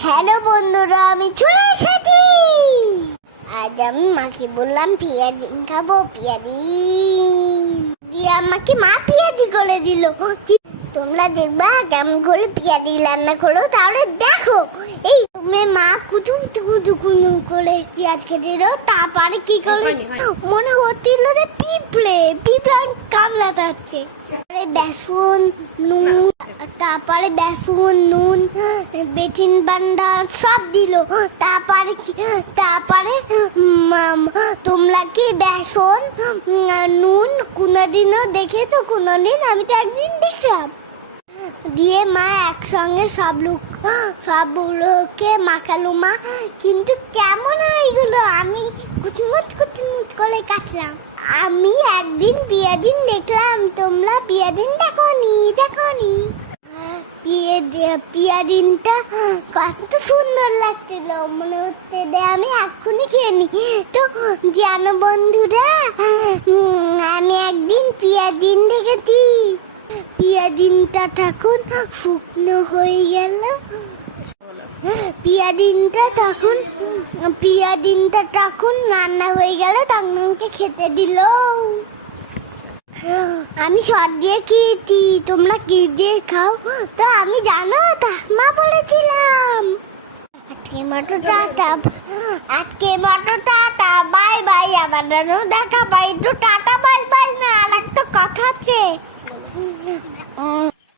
Hello বন্ধুরা, আমি চলে এসেছি। আজ আমি মাকে বললাম পেঁয়াজিন খাবো, পেঁয়াজিন দিয়ে আমাকে মা পেঁয়াজি করে দিল। তোমরা দেখবা কেমন করে পেঁয়াজি রান্না করো, তাহলে দেখো। এই তুমি মা কুচু কুচু কুচু করে পেঁয়াজ কেটে দাও, তারপরে কি করে মনে হচ্ছিল যে পিঁপড়ে কামলা যাচ্ছে। বেসন নুন, তারপরে বেসন নুন বেকিং বান্ডা সব দিল। তারপরে তোমরা কি বেসন নুন কোনোদিনও দেখেছো? কোনোদিন? আমি তো একদিন দেখলাম। দিয়ে মা একসঙ্গে সবগুলোকে মাখালো মা। কিন্তু কেমন হয় এগুলো? আমি কুচমুচ করে কাটলাম। আমি একদিন পেঁয়াজিন দেখলাম, তোমরা পেঁয়াজিন দেখোনি? পেঁয়াজিনটা কত সুন্দর লাগছিল, মনে হচ্ছে আমি এক্ষুনি খেয়ে নি। তো জানো বন্ধুরা, আমি একদিন পেঁয়াজিন দেখেছি। পেঁয়াজিনটা তখন শুকনো হয়ে গেল। পেঁয়াজিনটা তখন রান্না হয়ে গেল, তখন আমাকে খেতে দিল। আমি সব দিয়ে খেয়েছি, তোমরা কি দিয়ে খাও? তো আমি জানো তাকমা পড়েছিলাম। আজকে মতো টাটা বাই বাই। আবার দেখা পাই তো টাটা বাই বাই না, আর একটা কথা আছে।